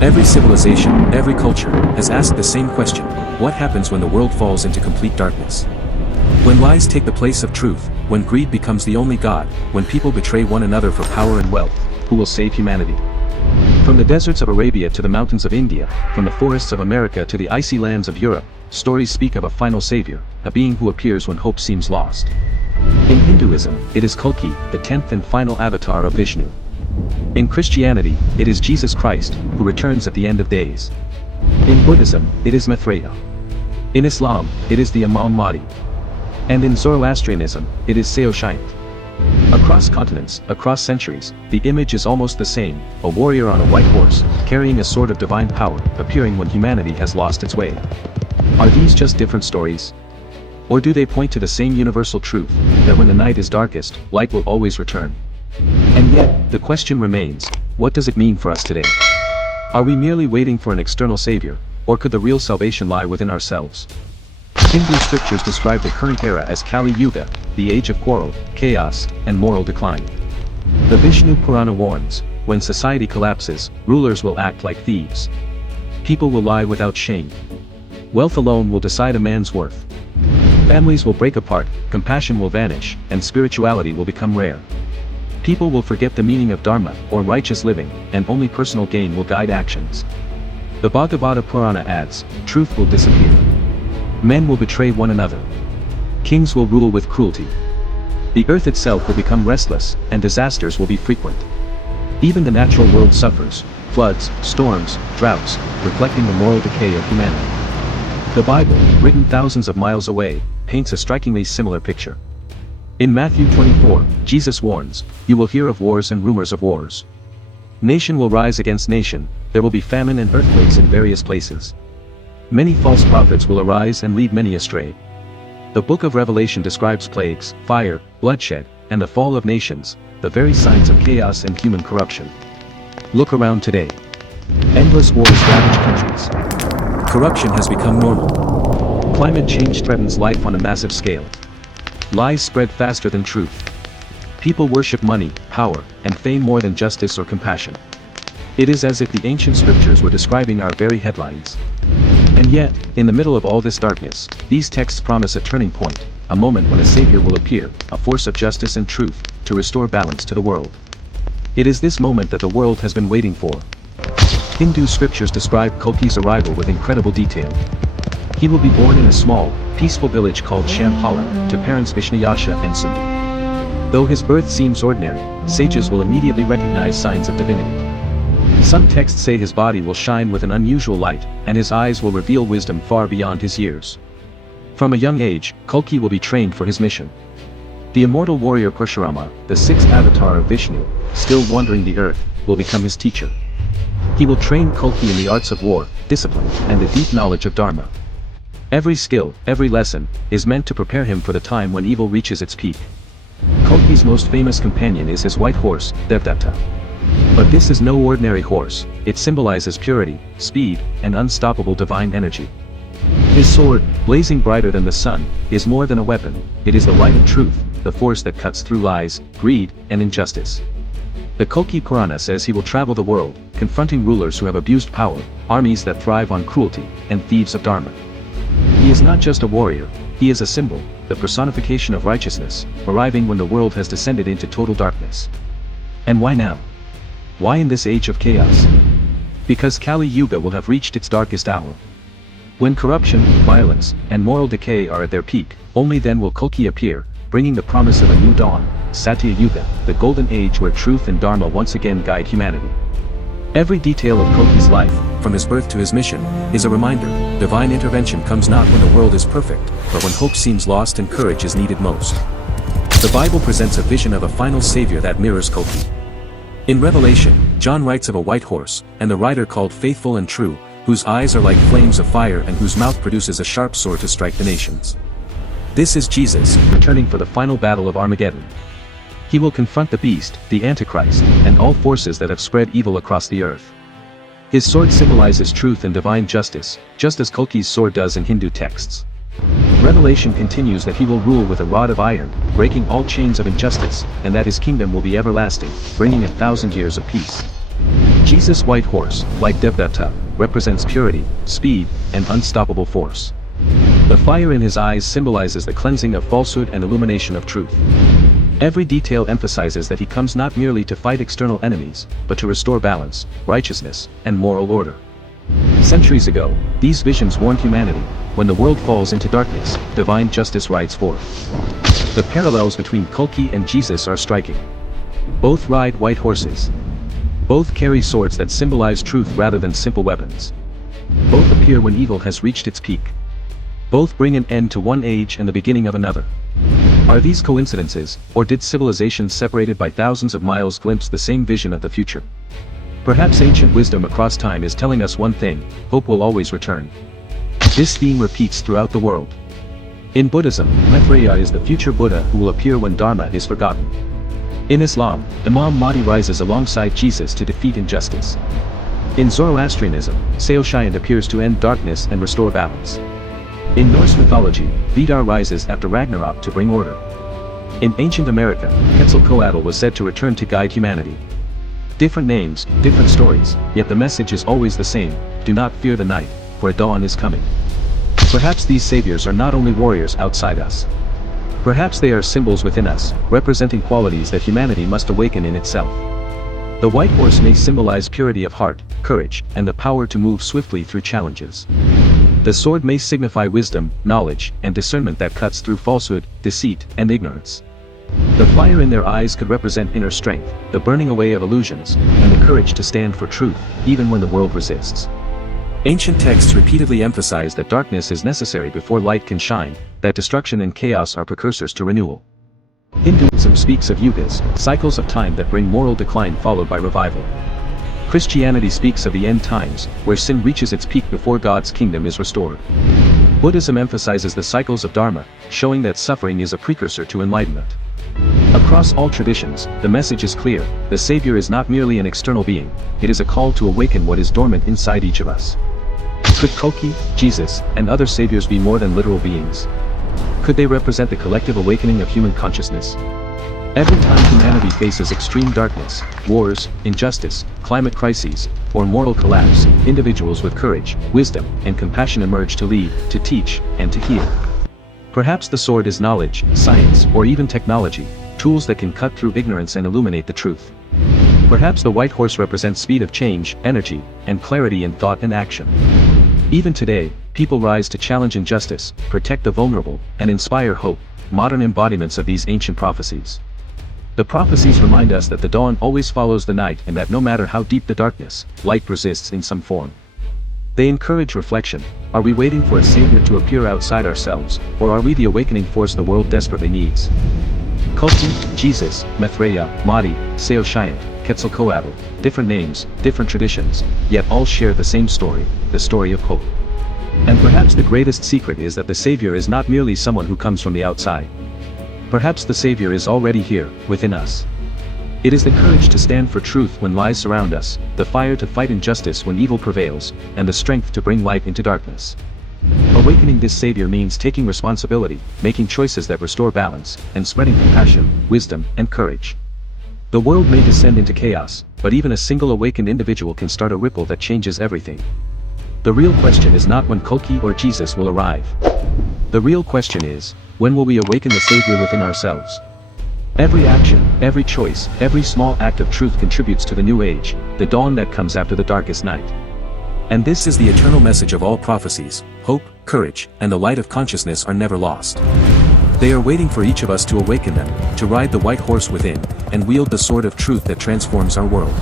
Every civilization, every culture, has asked the same question: what happens when the world falls into complete darkness? When lies take the place of truth, when greed becomes the only god, when people betray one another for power and wealth, who will save humanity? From the deserts of Arabia to the mountains of India, from the forests of America to the icy lands of Europe, stories speak of a final savior, a being who appears when hope seems lost. In Hinduism, it is Kalki, the 10th and final avatar of Vishnu. In Christianity, it is Jesus Christ, who returns at the end of days. In Buddhism, it is Maitreya. In Islam, it is the Imam Mahdi. And in Zoroastrianism, it is Saoshyant. Across continents, across centuries, the image is almost the same: a warrior on a white horse, carrying a sword of divine power, appearing when humanity has lost its way. Are these just different stories? Or do they point to the same universal truth, that when the night is darkest, light will always return? And yet, the question remains: what does it mean for us today? Are we merely waiting for an external savior, or could the real salvation lie within ourselves? Hindu scriptures describe the current era as Kali Yuga, the age of quarrel, chaos, and moral decline. The Vishnu Purana warns: when society collapses, rulers will act like thieves. People will lie without shame. Wealth alone will decide a man's worth. Families will break apart, compassion will vanish, and spirituality will become rare. People will forget the meaning of dharma, or righteous living, and only personal gain will guide actions. The Bhagavata Purana adds: truth will disappear. Men will betray one another. Kings will rule with cruelty. The earth itself will become restless, and disasters will be frequent. Even the natural world suffers: floods, storms, droughts, reflecting the moral decay of humanity. The Bible, written thousands of miles away, paints a strikingly similar picture. In Matthew 24, Jesus warns: you will hear of wars and rumors of wars. Nation will rise against nation, there will be famine and earthquakes in various places. Many false prophets will arise and lead many astray. The book of Revelation describes plagues, fire, bloodshed, and the fall of nations, the very signs of chaos and human corruption. Look around today. Endless wars ravage countries. Corruption has become normal. Climate change threatens life on a massive scale. Lies spread faster than truth. People worship money, power, and fame more than justice or compassion. It is as if the ancient scriptures were describing our very headlines. And yet, in the middle of all this darkness, these texts promise a turning point, a moment when a savior will appear, a force of justice and truth, to restore balance to the world. It is this moment that the world has been waiting for. Hindu scriptures describe Kalki's arrival with incredible detail. He will be born in a small, peaceful village called Shambhala, to parents Vishnuyasha and Sundar. Though his birth seems ordinary, sages will immediately recognize signs of divinity. Some texts say his body will shine with an unusual light, and his eyes will reveal wisdom far beyond his years. From a young age, Kalki will be trained for his mission. The immortal warrior Parshurama, the 6th avatar of Vishnu, still wandering the earth, will become his teacher. He will train Kalki in the arts of war, discipline, and the deep knowledge of dharma. Every skill, every lesson, is meant to prepare him for the time when evil reaches its peak. Kalki's most famous companion is his white horse, Devdatta. But this is no ordinary horse, it symbolizes purity, speed, and unstoppable divine energy. His sword, blazing brighter than the sun, is more than a weapon, it is the light of truth, the force that cuts through lies, greed, and injustice. The Kalki Purana says he will travel the world, confronting rulers who have abused power, armies that thrive on cruelty, and thieves of dharma. He is not just a warrior, he is a symbol, the personification of righteousness, arriving when the world has descended into total darkness. And why now? Why in this age of chaos? Because Kali Yuga will have reached its darkest hour. When corruption, violence, and moral decay are at their peak, only then will Kalki appear, bringing the promise of a new dawn, Satya Yuga, the golden age where truth and dharma once again guide humanity. Every detail of Kalki's life, from his birth to his mission, is a reminder: divine intervention comes not when the world is perfect, but when hope seems lost and courage is needed most. The Bible presents a vision of a final savior that mirrors Kalki. In Revelation, John writes of a white horse, and the rider called Faithful and True, whose eyes are like flames of fire and whose mouth produces a sharp sword to strike the nations. This is Jesus, returning for the final battle of Armageddon. He will confront the beast, the Antichrist, and all forces that have spread evil across the earth. His sword symbolizes truth and divine justice, just as Kalki's sword does in Hindu texts. Revelation continues that he will rule with a rod of iron, breaking all chains of injustice, and that his kingdom will be everlasting, bringing 1,000 years of peace. Jesus' white horse, like Devdatta, represents purity, speed, and unstoppable force. The fire in his eyes symbolizes the cleansing of falsehood and illumination of truth. Every detail emphasizes that he comes not merely to fight external enemies, but to restore balance, righteousness, and moral order. Centuries ago, these visions warned humanity, when the world falls into darkness, divine justice rides forth. The parallels between Kalki and Jesus are striking. Both ride white horses. Both carry swords that symbolize truth rather than simple weapons. Both appear when evil has reached its peak. Both bring an end to one age and the beginning of another. Are these coincidences, or did civilizations separated by thousands of miles glimpse the same vision of the future? Perhaps ancient wisdom across time is telling us one thing: hope will always return. This theme repeats throughout the world. In Buddhism, Maitreya is the future Buddha who will appear when Dharma is forgotten. In Islam, Imam Mahdi rises alongside Jesus to defeat injustice. In Zoroastrianism, Saoshyant appears to end darkness and restore balance. In Norse mythology, Vidar rises after Ragnarok to bring order. In ancient America, Quetzalcoatl was said to return to guide humanity. Different names, different stories, yet the message is always the same: do not fear the night, for a dawn is coming. Perhaps these saviors are not only warriors outside us. Perhaps they are symbols within us, representing qualities that humanity must awaken in itself. The white horse may symbolize purity of heart, courage, and the power to move swiftly through challenges. The sword may signify wisdom, knowledge, and discernment that cuts through falsehood, deceit, and ignorance. The fire in their eyes could represent inner strength, the burning away of illusions, and the courage to stand for truth, even when the world resists. Ancient texts repeatedly emphasize that darkness is necessary before light can shine, that destruction and chaos are precursors to renewal. Hinduism speaks of yugas, cycles of time that bring moral decline followed by revival. Christianity speaks of the end times, where sin reaches its peak before God's kingdom is restored. Buddhism emphasizes the cycles of Dharma, showing that suffering is a precursor to enlightenment. Across all traditions, the message is clear: the Savior is not merely an external being, it is a call to awaken what is dormant inside each of us. Could Kalki, Jesus, and other saviors be more than literal beings? Could they represent the collective awakening of human consciousness? Every time humanity faces extreme darkness, wars, injustice, climate crises, or moral collapse, individuals with courage, wisdom, and compassion emerge to lead, to teach, and to heal. Perhaps the sword is knowledge, science, or even technology, tools that can cut through ignorance and illuminate the truth. Perhaps the white horse represents speed of change, energy, and clarity in thought and action. Even today, people rise to challenge injustice, protect the vulnerable, and inspire hope, modern embodiments of these ancient prophecies. The prophecies remind us that the dawn always follows the night and that no matter how deep the darkness, light persists in some form. They encourage reflection: are we waiting for a savior to appear outside ourselves, or are we the awakening force the world desperately needs? Kalki, Jesus, Maitreya, Mahdi, Saoshyant, Quetzalcoatl, different names, different traditions, yet all share the same story, the story of hope. And perhaps the greatest secret is that the Savior is not merely someone who comes from the outside. Perhaps the Savior is already here, within us. It is the courage to stand for truth when lies surround us, the fire to fight injustice when evil prevails, and the strength to bring light into darkness. Awakening this Savior means taking responsibility, making choices that restore balance, and spreading compassion, wisdom, and courage. The world may descend into chaos, but even a single awakened individual can start a ripple that changes everything. The real question is not when Kalki or Jesus will arrive. The real question is, when will we awaken the Savior within ourselves? Every action, every choice, every small act of truth contributes to the new age, the dawn that comes after the darkest night. And this is the eternal message of all prophecies: hope, courage, and the light of consciousness are never lost. They are waiting for each of us to awaken them, to ride the white horse within, and wield the sword of truth that transforms our world.